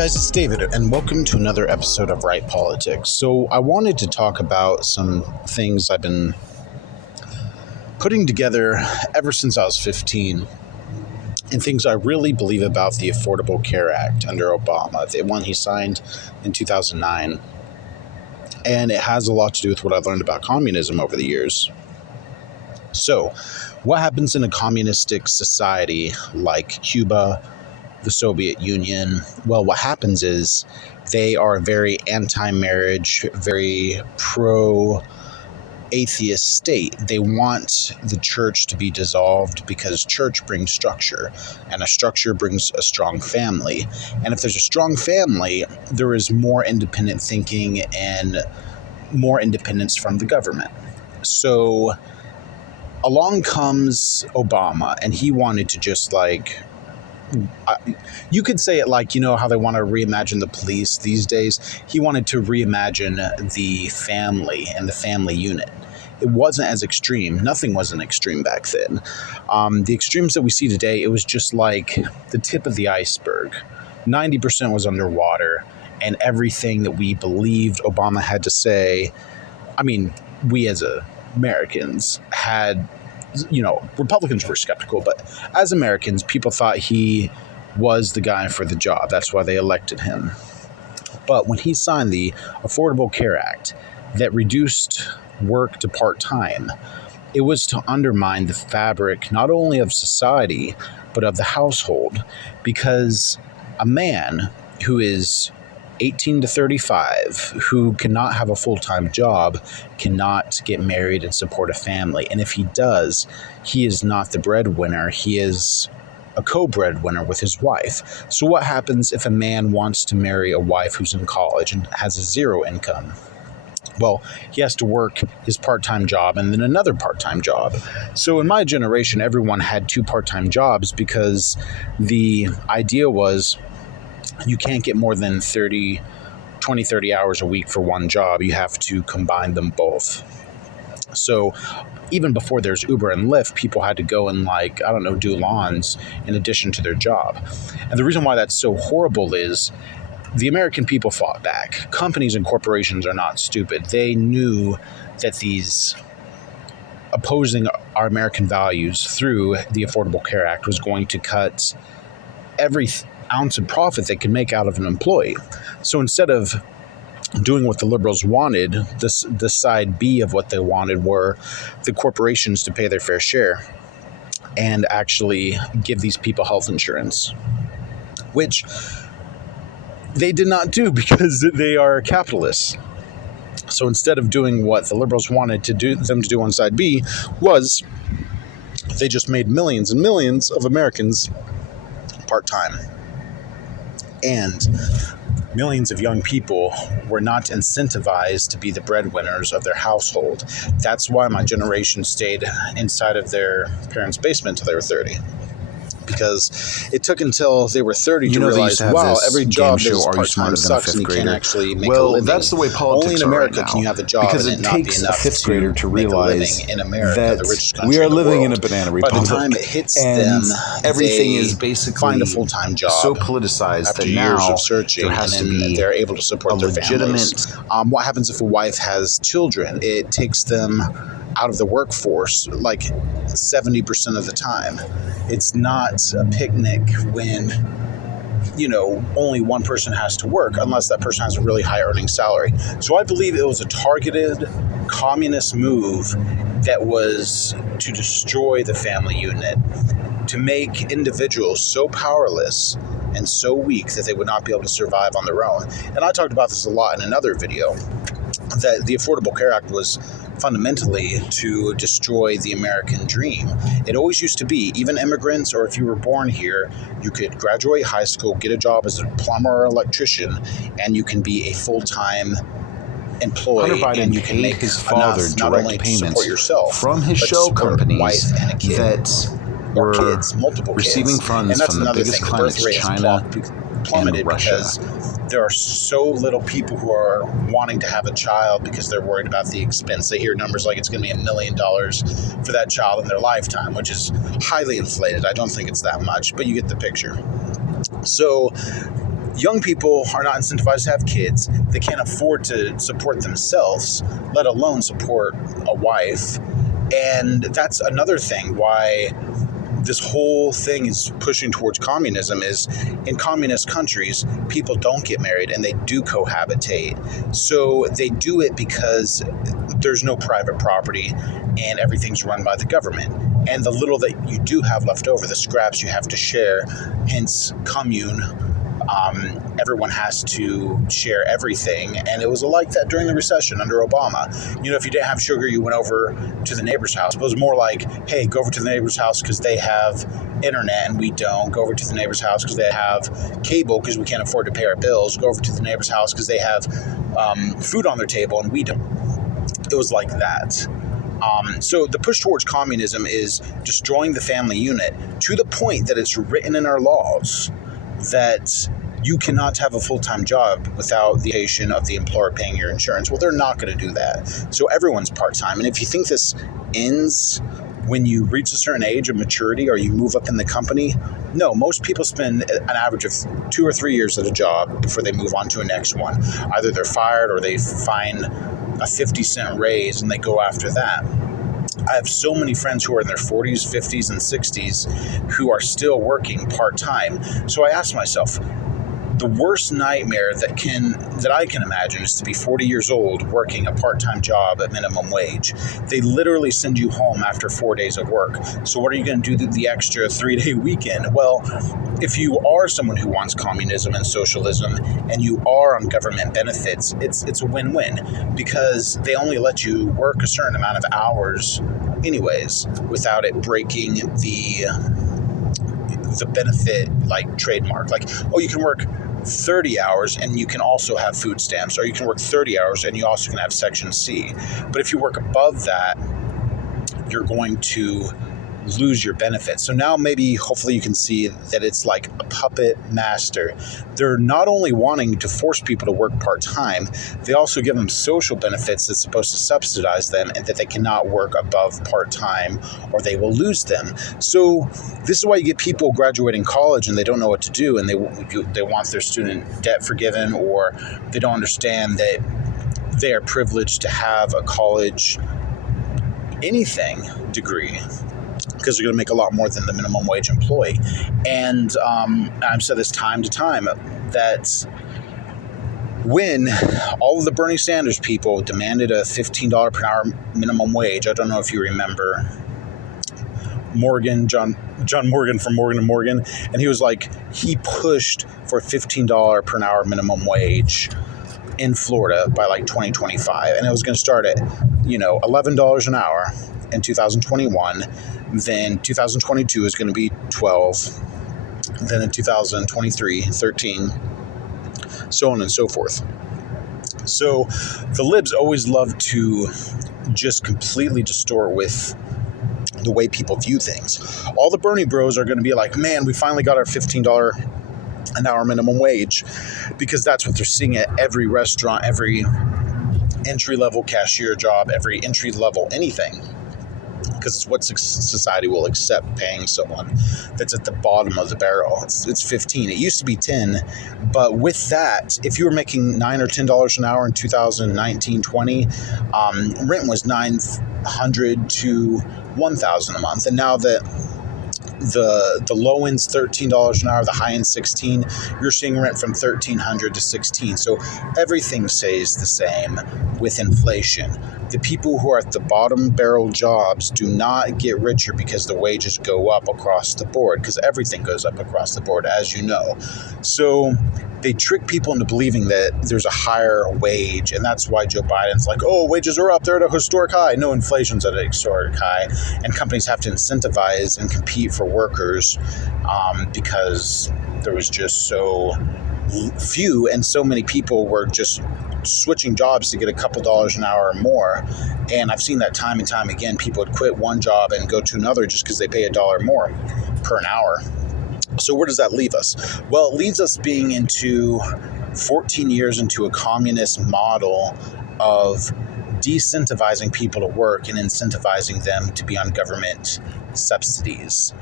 guys, it's David, and welcome to another episode of Right Politics. So I wanted to talk about some things I've been putting together ever since I was 15, and things I really believe about the Affordable Care Act under Obama, the one he signed in 2009. And it has a lot to do with what I've learned about communism over the years. So, what happens in a communistic society like Cuba, the Soviet Union? Well, what happens is they are a very anti-marriage, very pro-atheist state. They want the church to be dissolved because church brings structure, and a structure brings a strong family. And if there's a strong family, there is more independent thinking and more independence from the government. So along comes Obama, and he wanted to just you could say it like, you know, how they want to reimagine the police these days. He wanted to reimagine the family and the family unit. It wasn't as extreme. Nothing wasn't extreme back then. The extremes that we see today, it was just like the tip of the iceberg. 90% was underwater, and everything that we believed Obama had to say, I mean, we as Americans had, you know, Republicans were skeptical, but as Americans, people thought he was the guy for the job. That's why they elected him. But when he signed the Affordable Care Act that reduced work to part-time, it was to undermine the fabric not only of society, but of the household, because a man who is 18 to 35, who cannot have a full-time job, cannot get married and support a family. And if he does, he is not the breadwinner. He is a co-breadwinner with his wife. So what happens if a man wants to marry a wife who's in college and has a zero income? Well, he has to work his part-time job and then another part-time job. So in my generation, everyone had two part-time jobs because the idea was you can't get more than 30 hours a week for one job. You have to combine them both. So even before there's Uber and Lyft, people had to go and do lawns in addition to their job. And the reason why that's so horrible is the American people fought back. Companies and corporations are not stupid. They knew that these opposing our American values through the Affordable Care Act was going to cut every ounce of profit they could make out of an employee. So instead of doing what the liberals wanted, the side B of what they wanted were the corporations to pay their fair share and actually give these people health insurance, which they did not do because they are capitalists. So instead of doing what the liberals wanted them to do on side B, was they just made millions and millions of Americans part-time. And millions of young people were not incentivized to be the breadwinners of their household. That's why my generation stayed inside of their parents' basement until they were 30. Because it took until they were 30 to realize, wow, every job is part-time sucks and you can't actually make a living. Well, that's the way politics Only in America can you have a job because and it not be takes enough a fifth grader to realize in America, that the richest country we are in the living world. in a banana By the republic. time it hits and them, everything they is basically find a full-time job so politicized after that years now of searching, there has and to then be they're able to support their families. What happens if a wife has children? It takes them out of the workforce like 70% of the time. It's not a picnic when, you know, only one person has to work unless that person has a really high earning salary. So I believe it was a targeted communist move that was to destroy the family unit, to make individuals so powerless and so weak that they would not be able to survive on their own. And I talked about this a lot in another video, that the Affordable Care Act was fundamentally to destroy the American dream. It always used to be, even immigrants, or if you were born here, you could graduate high school, get a job as a plumber or electrician, and you can be a full-time employee, and you can make his father enough not only to support yourself from his but shell to support a companies wife and a kid, that or were kids, multiple receiving kids. funds And that's from the another biggest thing. The birth climates, rate has China plummeted and Russia. because there are so little people who are wanting to have a child because they're worried about the expense. They hear numbers like it's going to be $1 million for that child in their lifetime, which is highly inflated. I don't think it's that much, but you get the picture. So young people are not incentivized to have kids. They can't afford to support themselves, let alone support a wife. And that's another thing why this whole thing is pushing towards communism. Is in communist countries, people don't get married and they do cohabitate. So they do it because there's no private property and everything's run by the government. And the little that you do have left over, the scraps, you have to share, hence commune. Everyone has to share everything. And it was like that during the recession under Obama. If you didn't have sugar, you went over to the neighbor's house. It was more like, hey, go over to the neighbor's house because they have internet and we don't. Go over to the neighbor's house because they have cable because we can't afford to pay our bills. Go over to the neighbor's house because they have food on their table and we don't. It was like that. So the push towards communism is destroying the family unit to the point that it's written in our laws that you cannot have a full-time job without the aid of the employer paying your insurance. Well, they're not going to do that. So everyone's part-time. And if you think this ends when you reach a certain age of maturity or you move up in the company, no, most people spend an average of 2 or 3 years at a job before they move on to a next one. Either they're fired or they find a 50-cent raise and they go after that. I have so many friends who are in their 40s, 50s, and 60s who are still working part-time. So I asked myself, the worst nightmare that I can imagine is to be 40 years old working a part-time job at minimum wage. They literally send you home after 4 days of work. So what are you going to do the extra 3-day weekend? Well, if you are someone who wants communism and socialism and you are on government benefits, it's a win-win because they only let you work a certain amount of hours anyways without it breaking the benefit like trademark. Like, oh, you can work 30 hours and you can also have food stamps, or you can work 30 hours and you also can have Section C. But if you work above that, you're going to lose your benefits. So now maybe hopefully you can see that it's like a puppet master. They're not only wanting to force people to work part-time, they also give them social benefits that's supposed to subsidize them and that they cannot work above part-time or they will lose them. So this is why you get people graduating college and they don't know what to do and they want their student debt forgiven, or they don't understand that they are privileged to have a college anything degree because they're going to make a lot more than the minimum wage employee. And I've said this time to time that when all of the Bernie Sanders people demanded a $15 per hour minimum wage, I don't know if you remember John Morgan from Morgan & Morgan, and he was like, he pushed for a $15 per hour minimum wage in Florida by like 2025, and it was going to start at $11 an hour in 2021. Then 2022 is going to be 12. Then in 2023, 13, so on and so forth. So the libs always love to just completely distort with the way people view things. All the Bernie bros are going to be like, man, we finally got our $15 an hour minimum wage, because that's what they're seeing at every restaurant, every entry-level cashier job, every entry-level anything. Because it's what society will accept, paying someone that's at the bottom of the barrel. It's 15. It used to be 10, but with that, if you were making $9 or $10 an hour in 2019-20, rent was $900 to $1,000 a month, and now that the low end's $13 an hour, the high end $16, you're seeing rent from $1,300 to $16. So everything stays the same with inflation. The people who are at the bottom barrel jobs do not get richer because the wages go up across the board, because everything goes up across the board, as you know. So they trick people into believing that there's a higher wage, and that's why Joe Biden's like, oh, wages are up, they're at a historic high. No, inflation's at a historic high, and companies have to incentivize and compete for workers because there was just so few and so many people were just switching jobs to get a couple dollars an hour or more. And I've seen that time and time again. People would quit one job and go to another just because they pay $1 more per an hour. So where does that leave us? Well, it leads us being into 14 years into a communist model of decentivizing people to work and incentivizing them to be on government subsidies.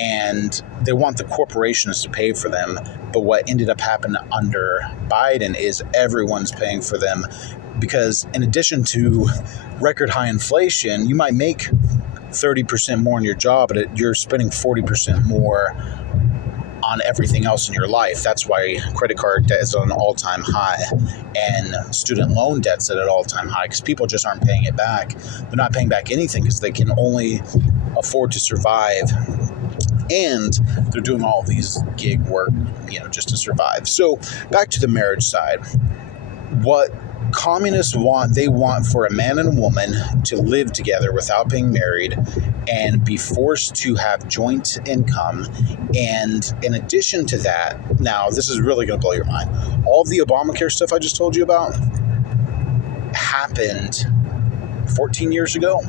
and they want the corporations to pay for them. But what ended up happening under Biden is everyone's paying for them, because in addition to record high inflation, you might make 30% more in your job, but you're spending 40% more on everything else in your life. That's why credit card debt is at an all-time high, and student loan debt's at an all-time high, because people just aren't paying it back. They're not paying back anything because they can only afford to survive, and they're doing all these gig work, just to survive. So back to the marriage side. What communists want, they want for a man and a woman to live together without being married and be forced to have joint income. And in addition to that, now this is really going to blow your mind, all of the Obamacare stuff I just told you about happened 14 years ago.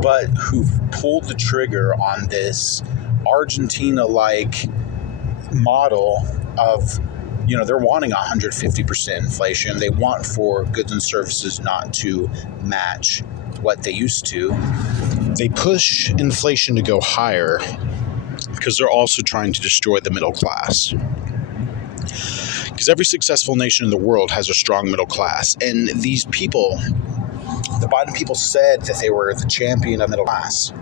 But who pulled the trigger on this Argentina-like model of, they're wanting 150% inflation. They want for goods and services not to match what they used to. They push inflation to go higher because they're also trying to destroy the middle class. Because every successful nation in the world has a strong middle class. And these people, the Biden people, said that they were the champion of middle class.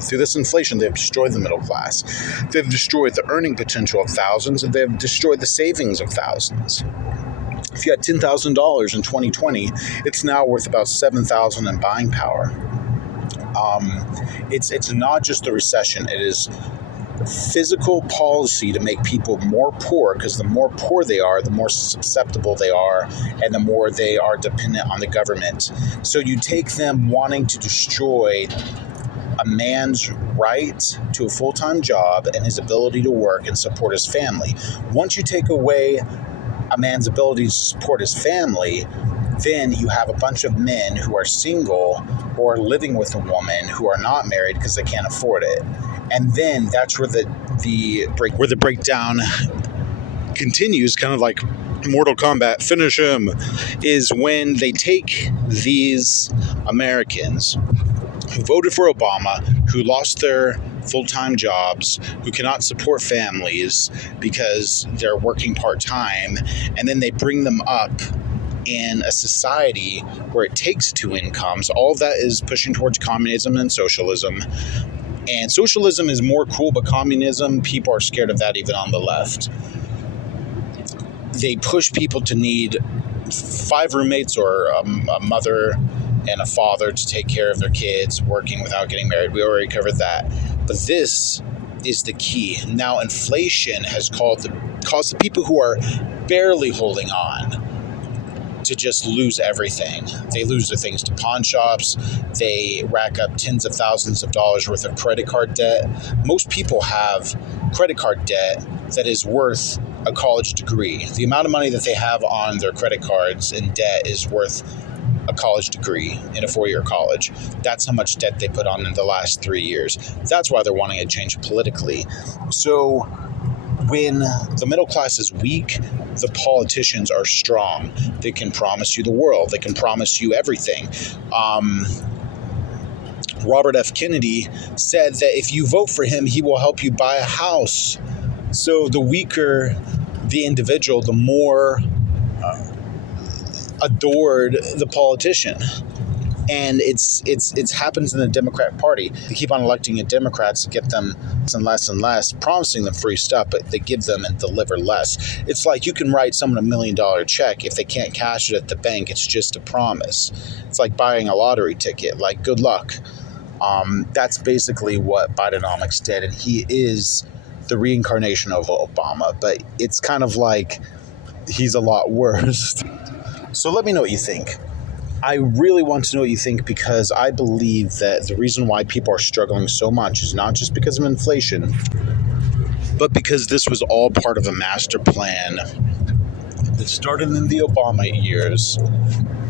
Through this inflation, they've destroyed the middle class. They've destroyed the earning potential of thousands, and they've destroyed the savings of thousands. If you had $10,000 in 2020, it's now worth about $7,000 in buying power. It's not just the recession. It is physical policy to make people more poor, because the more poor they are, the more susceptible they are, and the more they are dependent on the government. So you take them wanting to destroy a man's right to a full-time job and his ability to work and support his family. Once you take away a man's ability to support his family, then you have a bunch of men who are single or living with a woman who are not married because they can't afford it. And then that's where the breakdown continues, kind of like Mortal Kombat, finish him, is when they take these Americans who voted for Obama, who lost their full-time jobs, who cannot support families because they're working part-time, and then they bring them up in a society where it takes two incomes. All of that is pushing towards communism and socialism. And socialism is more cool, but communism, people are scared of that even on the left. They push people to need 5 roommates or a mother and a father to take care of their kids, working without getting married. We already covered that. But this is the key. Now, inflation has caused the people who are barely holding on to just lose everything. They lose their things to pawn shops. They rack up tens of thousands of dollars worth of credit card debt. Most people have credit card debt that is worth a college degree. The amount of money that they have on their credit cards in debt is worth a college degree in a 4-year college. That's how much debt they put on in the last 3 years. That's why they're wanting a change politically. So when the middle class is weak, the politicians are strong. They can promise you the world. They can promise you everything. Robert F. Kennedy said that if you vote for him, he will help you buy a house. So the weaker the individual, the more adored the politician. And it's happens in the Democrat Party. They keep on electing Democrats to get them less and less, promising them free stuff, but they give them and deliver less. It's like you can write someone $1 million check. If they can't cash it at the bank, it's just a promise. It's like buying a lottery ticket. Like, good luck. That's basically what Bidenomics did, and he is the reincarnation of Obama. But it's kind of like he's a lot worse. So let me know what you think. I really want to know what you think, because I believe that the reason why people are struggling so much is not just because of inflation, but because this was all part of a master plan that started in the Obama years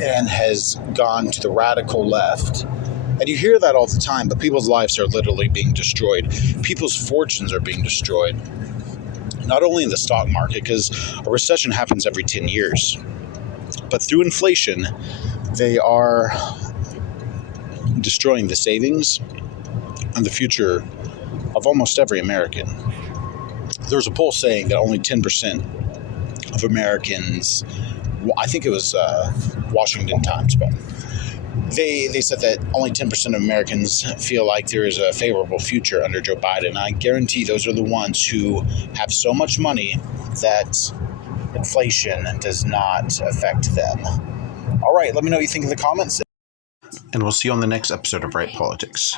and has gone to the radical left. And you hear that all the time, but people's lives are literally being destroyed. People's fortunes are being destroyed. Not only in the stock market, because a recession happens every 10 years, but through inflation, they are destroying the savings and the future of almost every American. There's a poll saying that only 10% of Americans, I think it was Washington Times, but they said that only 10% of Americans feel like there is a favorable future under Joe Biden. I guarantee those are the ones who have so much money that inflation does not affect them. All right, let me know what you think in the comments, and we'll see you on the next episode of Right Politics.